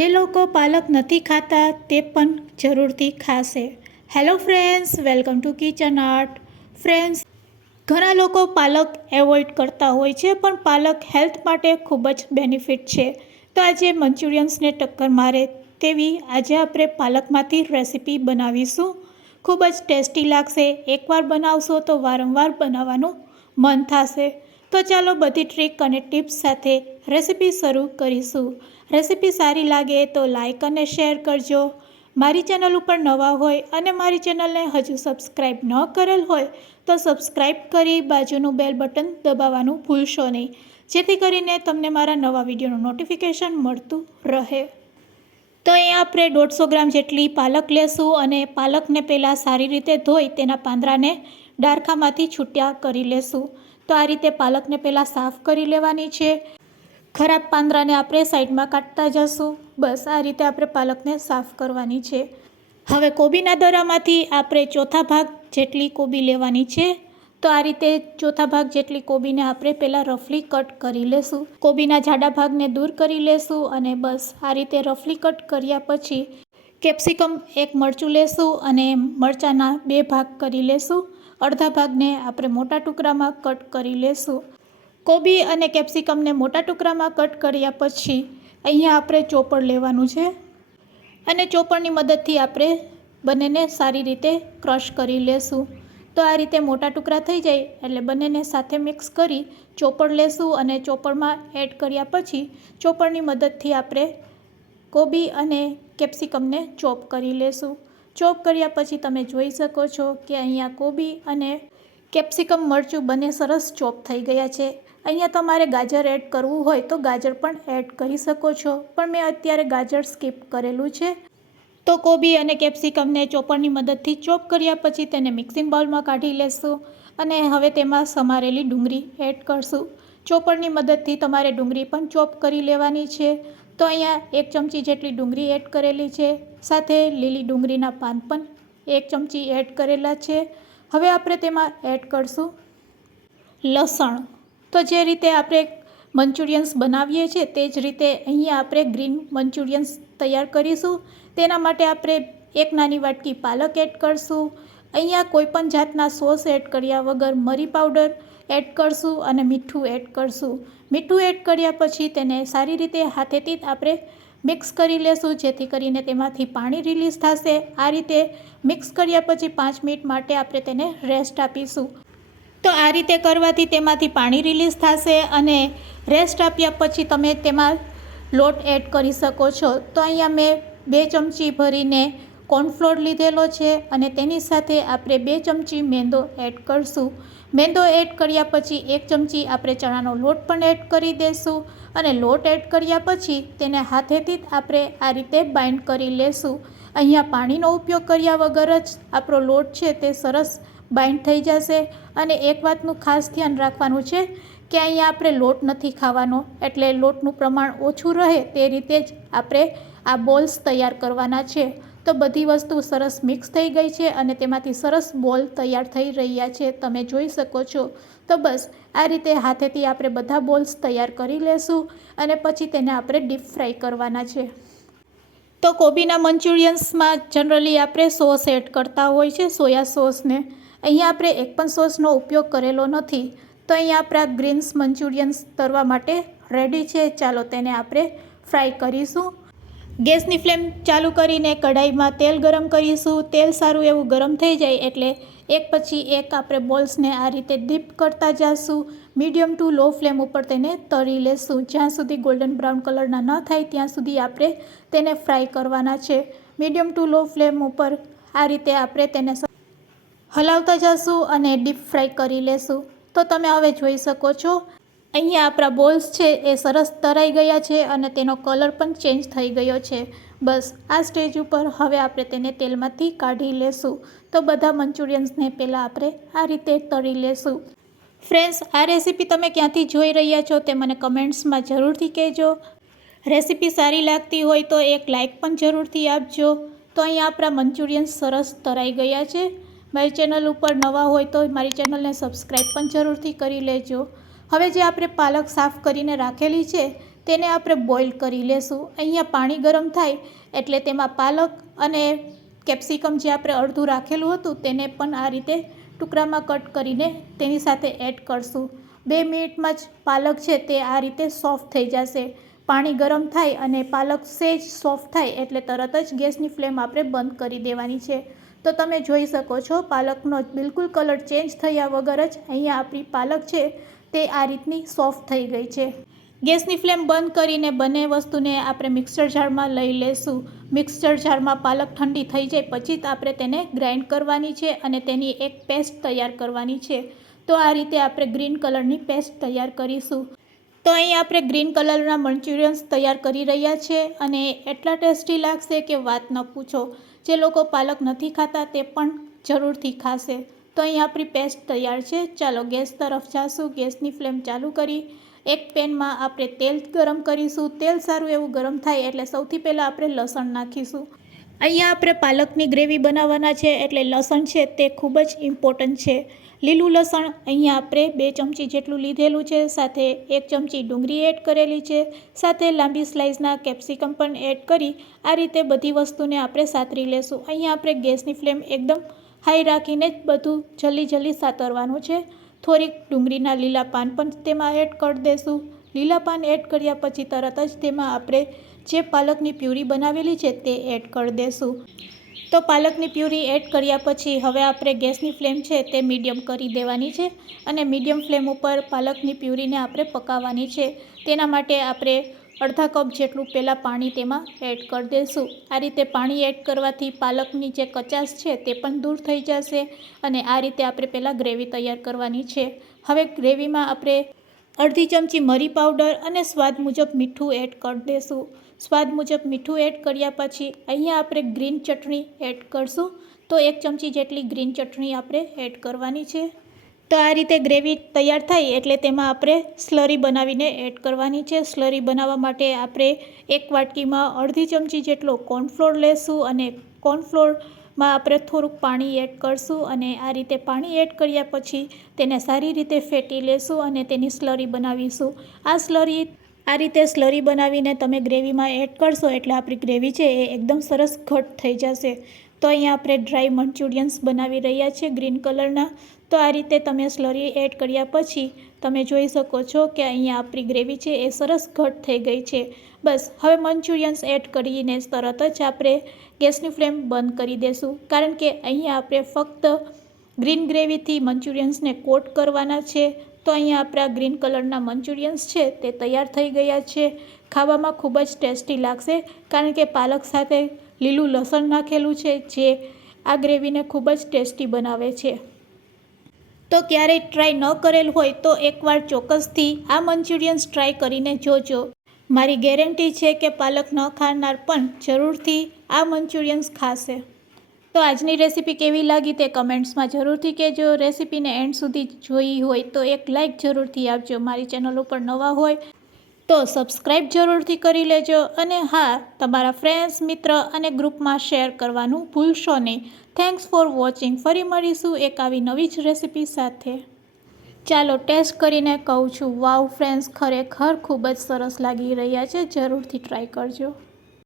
જે લોકો પાલક નથી ખાતા તે પણ જરૂરથી ખાશે. Hello friends, welcome to kitchen art. Friends, ઘણા લોકો પાલક એવોઇડ કરતા હોય છે, પણ પાલક હેલ્થ માટે ખૂબ જ બેનિફિટ છે. તો આજે મંચુરિયન્સને ટક્કર મારે તેવી આજે આપણે પાલકમાંથી રેસીપી બનાવીશું. ખૂબ જ ટેસ્ટી લાગશે. એકવાર બનાવશો તો વારંવાર બનાવવાનું મન થશે. તો ચાલો બધી ટ્રીક અને ટિપ્સ સાથે રેસીપી શરૂ કરીશું. રેસીપી સારી લાગે તો લાઇક અને શેર કરજો. મારી ચેનલ ઉપર નવા હોય અને મારી ચેનલને હજુ સબસ્ક્રાઈબ ન કરેલ હોય તો સબસ્ક્રાઈબ કરી બાજુનું બેલ બટન દબાવવાનું ભૂલશો નહીં, જેથી કરીને તમને મારા નવા વિડીયોનું નોટિફિકેશન મળતું રહે. તો અહીંયા આપણે 150 ગ્રામ જેટલી પાલક લેશું અને પાલકને પહેલાં સારી રીતે ધોઈ તેના પાંદડાને ડાળખામાંથી છૂટા કરી લેશું. તો આ રીતે પાલકને પહેલાં સાફ કરી લેવાની છે. ખરાબ પાંદડાને આપણે સાઈડમાં કાઢતા જશું. બસ આ રીતે આપણે પાલકને સાફ કરવાની છે. હવે કોબીના દરામાંથી આપણે ચોથા ભાગ જેટલી કોબી લેવાની છે. તો આ રીતે ચોથા ભાગ જેટલી કોબીને આપણે પહેલાં રફલી કટ કરી લેશું. કોબીના જાડા ભાગને દૂર કરી લેશું અને બસ આ રીતે રફલી કટ કર્યા પછી કેપ્સિકમ એક મરચું લેશું અને મરચાંના 2 ભાગ કરી લેશું. અડધા ભાગને આપણે મોટા ટુકડામાં કટ કરી લેશું. કોબી અને કેપ્સિકમને મોટા ટુકડામાં કટ કર્યા પછી અહીંયા આપણે ચોપર લેવાનું છે અને ચોપરની મદદથી આપણે બંનેને સારી રીતે ક્રશ કરી લેશું. તો આ રીતે મોટા ટુકડા થઈ જાય એટલે બંનેને સાથે મિક્સ કરી ચોપર લેશું અને ચોપરમાં એડ કર્યા પછી ચોપરની મદદથી આપણે કોબી અને કેપ્સિકમને ચોપ કરી લેશું. ચોપ કર્યા પછી તમે જોઈ શકો છો કે અહીંયા કોબી અને કેપ્સિકમ મરચું બંને સરસ ચોપ થઈ ગયા છે. અહીંયા તમારે ગાજર એડ કરવું હોય તો ગાજર પણ એડ કરી શકો છો, પણ મેં અત્યારે ગાજર સ્કીપ કરેલું છે. તો કોબી અને કેપ્સિકમને ચોપરની મદદથી ચોપ કર્યા પછી તેને મિક્સિંગ બાઉલમાં કાઢી લેશું અને હવે તેમાં સમારેલી ડુંગળી એડ કરશું. ચોપરની મદદથી તમારે ડુંગળી પણ ચોપ કરી લેવાની છે. તો અહીંયા 1 ચમચી જેટલી ડુંગળી એડ કરેલી છે, સાથે લીલી ડુંગળીના પાન પણ 1 ચમચી એડ કરેલા છે. હવે આપણે તેમાં એડ કરશું લસણ. તો જે રીતે આપણે મંચુરિયન્સ બનાવીએ છીએ તે જ રીતે અહીંયા આપણે ગ્રીન મંચુરિયન્સ તૈયાર કરીશું. તેના માટે આપણે 1 નાની વાટકી પાલક એડ કરશું. અહીંયા કોઈપણ જાતના સોસ એડ કર્યા વગર મરી પાવડર એડ કરશું અને મીઠું એડ કરશું. મીઠું એડ કર્યા પછી તેને સારી રીતે હાથેથી જ આપણે મિક્સ કરી લેશું, જેથી કરીને તેમાંથી પાણી રિલીઝ થશે. આ રીતે મિક્સ કર્યા પછી 5 મિનિટ માટે આપણે તેને રેસ્ટ આપીશું. તો આ રીતે કરવાથી તેમાંથી પાણી રિલીઝ થશે અને રેસ્ટ આપ્યા પછી તમે તેમાં લોટ એડ કરી શકો છો. તો અહીંયા મેં 2 ચમચી ભરીને કોર્નફ્લોર લીધેલો છે અને તેની સાથે આપણે 2 ચમચી મેંદો એડ કરશું. મેંદો એડ કર્યા પછી 1 ચમચી આપણે ચણાનો લોટ પણ એડ કરી દઈશું અને લોટ એડ કર્યા પછી તેને હાથેથી જ આપણે આ રીતે બાઇન્ડ કરી લેશું. અહીંયા પાણીનો ઉપયોગ કર્યા વગર જ આપણો લોટ છે તે સરસ બાઇન્ડ થઈ જશે. અને એક વાતનું ખાસ ધ્યાન રાખવાનું છે કે અહીંયા આપણે લોટ નથી ખાવાનો, એટલે લોટનું પ્રમાણ ઓછું રહે તે રીતે જ આપણે આ બોલ્સ તૈયાર કરવાના છે. તો બધી વસ્તુ સરસ મિક્સ થઈ ગઈ છે અને તેમાંથી સરસ બોલ તૈયાર થઈ રહ્યા છે, તમે જોઈ શકો છો. તો બસ આ રીતે હાથેથી આપણે બધા બોલ્સ તૈયાર કરી લેશું અને પછી તેને આપણે ડીપ ફ્રાય કરવાના છે. તો કોબીના મંચુરિયન્સમાં જનરલી આપણે સોસ એડ કરતા હોય છે, સોયા સોસને. અહીંયા આપણે એક પણ સોસનો ઉપયોગ કરેલો નથી. તો અહીંયા આપણા ગ્રીન્સ મંચુરિયન્સ તળવા માટે રેડી છે. ચાલો તેને આપણે ફ્રાય કરીશું. ગેસની ફ્લેમ ચાલુ કરીને કઢાઈમાં તેલ ગરમ કરીશું. તેલ સારું એવું ગરમ થઈ જાય એટલે એક પછી એક આપણે બોલ્સને આ રીતે ડીપ કરતા જઈશું. મીડિયમ ટુ લો ફ્લેમ ઉપર તેને તળી લેશું. જ્યાં સુધી ગોલ્ડન બ્રાઉન કલરના ન થાય ત્યાં સુધી આપણે તેને ફ્રાય કરવાના છે. મીડિયમ ટુ લો ફ્લેમ ઉપર આ રીતે આપણે તેને હલાવતા જશું અને ડીપ ફ્રાય કરી લેશું. તો તમે હવે જોઈ શકો છો અહીંયા આપણા બોલ્સ છે એ સરસ તળાઈ ગયા છે અને તેનો કલર પણ ચેન્જ થઈ ગયો છે. બસ આ સ્ટેજ ઉપર હવે આપણે તેને તેલમાંથી કાઢી લેશું. તો બધા મંચુરિયન્સને પહેલાં આપણે આ રીતે તળી લેશું. ફ્રેન્ડ્સ, આ રેસીપી તમે ક્યાંથી જોઈ રહ્યા છો તે મને કમેન્ટ્સમાં જરૂરથી કહેજો. રેસીપી સારી લાગતી હોય તો એક લાઇક પણ જરૂરથી આપજો. તો અહીંયા આપણા મંચુરિયન્સ સરસ તળાઈ ગયા છે. મારી ચેનલ ઉપર નવા હોય તો મારી ચેનલને સબસ્ક્રાઈબ પણ જરૂરથી કરી લેજો. હવે જે આપણે પાલક સાફ કરીને રાખેલી છે તેને આપણે બોઇલ કરી લેશું. અહીંયા પાણી ગરમ થાય એટલે તેમાં પાલક અને કેપ્સિકમ જે આપણે અડધું રાખેલું હતું તેને પણ આ રીતે ટુકડામાં કટ કરીને તેની સાથે એડ કરશું. 2 મિનિટમાં જ પાલક છે તે આ રીતે સોફ્ટ થઈ જશે. પાણી ગરમ થાય અને પાલક સહેજ સોફ્ટ થાય એટલે તરત જ ગેસની ફ્લેમ આપણે બંધ કરી દેવાની છે. તો તમે જોઈ શકો છો પાલકનો બિલકુલ કલર ચેન્જ થયા વગર જ અહીંયા આપણી પાલક છે તે આ રીતની સોફ્ટ થઈ ગઈ છે. ગેસની ફ્લેમ બંધ કરીને બંને વસ્તુને આપણે મિક્સર જારમાં લઈ લેશું. મિક્સર જારમાં પાલક ઠંડી થઈ જાય પછી જ આપણે તેને ગ્રાઇન્ડ કરવાની છે અને તેની એક પેસ્ટ તૈયાર કરવાની છે. તો આ રીતે આપણે ગ્રીન કલરની પેસ્ટ તૈયાર કરીશું. તો અહીં આપણે ગ્રીન કલરના મંચુરિયન્સ તૈયાર કરી રહ્યા છીએ અને એટલા ટેસ્ટી લાગશે કે વાત ન પૂછો. જે લોકો પાલક નથી ખાતા તે પણ જરૂરથી ખાશે. તો અહીં આપણી પેસ્ટ તૈયાર છે. ચાલો ગેસ તરફ જાશું. ગેસની ફ્લેમ ચાલુ કરી એક પેનમાં આપણે તેલ ગરમ કરીશું. તેલ સારું એવું ગરમ થાય એટલે સૌથી પહેલાં આપણે લસણ નાખીશું. અહીંયા આપણે પાલકની ગ્રેવી બનાવવાના છે એટલે લસણ છે તે ખૂબ જ ઇમ્પોર્ટન્ટ છે. લીલું લસણ અહીંયા આપણે 2 ચમચી જેટલું લીધેલું છે. સાથે 1 ચમચી ડુંગળી એડ કરેલી છે. સાથે લાંબી સ્લાઇસના કેપ્સિકમ પણ એડ કરી આ રીતે બધી વસ્તુને આપણે સાતરી લેશું. અહીંયા આપણે ગેસની ફ્લેમ એકદમ હાઈ રાખીને જ બધું જલ્દી સાતરવાનું છે. થોડીક ડુંગળીના લીલા પાન પણ તેમાં એડ કરી દઈશું. લીલા પાન એડ કર્યા પછી તરત જ તેમાં આપણે જે પાલકની પ્યુરી બનાવેલી છે તે એડ કરી દઈશું. તો પાલકની પ્યુરી એડ કર્યા પછી હવે આપણે ગેસની ફ્લેમ છે તે મીડિયમ કરી દેવાની છે અને મીડિયમ ફ્લેમ ઉપર પાલકની પ્યુરીને આપણે પકાવવાની છે. તેના માટે આપણે અડધા કપ જેટલું પહેલાં પાણી તેમાં એડ કરી દઈશું. આ રીતે પાણી એડ કરવાથી પાલકની જે કચાશ છે તે પણ દૂર થઈ જશે અને આ રીતે આપણે પહેલાં ગ્રેવી તૈયાર કરવાની છે. હવે ગ્રેવીમાં આપણે અડધી ચમચી મરી પાવડર અને સ્વાદ મુજબ મીઠું એડ કરી દઈશું. સ્વાદ મુજબ મીઠું એડ કર્યા પછી અહીંયા આપણે ગ્રીન ચટણી એડ કરશું. તો 1 ચમચી જેટલી ગ્રીન ચટણી આપણે એડ કરવાની છે. તો આ રીતે ગ્રેવી તૈયાર થાય એટલે તેમાં આપણે સ્લરી બનાવીને એડ કરવાની છે. સ્લરી બનાવવા માટે આપણે એક વાટકીમાં અડધી ચમચી જેટલો કોર્નફ્લોર લેશું અને કોર્નફ્લોરમાં આપણે થોડુંક પાણી એડ કરશું અને આ રીતે પાણી એડ કર્યા પછી તેને સારી રીતે ફેટી લેશું અને તેની સ્લરી બનાવીશું. આ રીતે સ્લરી બનાવીને તમે ગ્રેવીમાં એડ કરશો એટલે આપણી ગ્રેવી છે એ એકદમ સરસ ઘટ થઈ જશે. તો અહીંયા આપણે ડ્રાય મંચુરિયન્સ બનાવી રહ્યા છીએ ગ્રીન કલરના. તો આ રીતે તમે સ્લરી એડ કર્યા પછી તમે જોઈ શકો છો કે અહીંયા આપણી ગ્રેવી છે એ સરસ ઘટ થઈ ગઈ છે. બસ હવે મંચુરિયન્સ એડ કરીને તરત જ આપણે ગેસની ફ્લેમ બંધ કરી દઈશું. કારણ કે અહીંયા આપણે ફક્ત ગ્રીન ગ્રેવીથી મંચુરિયન્સને કોટ કરવાના છે. તો અહીંયા આપણા ગ્રીન કલરના મંચુરિયન્સ છે તે તૈયાર થઈ ગયા છે. ખાવામાં ખૂબ જ ટેસ્ટી લાગશે કારણ કે પાલક સાથે લીલું લસણ નાખેલું છે જે આ ગ્રેવીને ખૂબ જ ટેસ્ટી બનાવે છે. તો ક્યારેય ટ્રાય ન કરેલ હોય તો એકવાર ચોક્કસથી આ મંચુરિયન્સ ટ્રાય કરીને જોજો. મારી ગેરંટી છે કે પાલક ન ખાનાર પણ જરૂરથી આ મંચુરિયન્સ ખાશે. તો આજની રેસીપી કેવી લાગી તે કમેન્ટ્સમાં જરૂરથી કહેજો. રેસીપીને એન્ડ સુધી જોઈ હોય તો એક લાઇક જરૂરથી આપજો. મારી ચેનલ ઉપર નવા હોય તો સબસ્ક્રાઈબ જરૂરથી કરી લેજો અને હા, તમારા ફ્રેન્ડ્સ, મિત્ર અને ગ્રુપમાં શેર કરવાનું ભૂલશો નહીં. Thanks for watching. ફરી મળીશું એક આવી નવી જ રેસીપી સાથે. ચાલો ટેસ્ટ કરીને કહું છું. વાવ ફ્રેન્ડ્સ, ખરેખર ખૂબ જ સરસ લાગી રહ્યા છે. જરૂરથી ટ્રાય કરજો.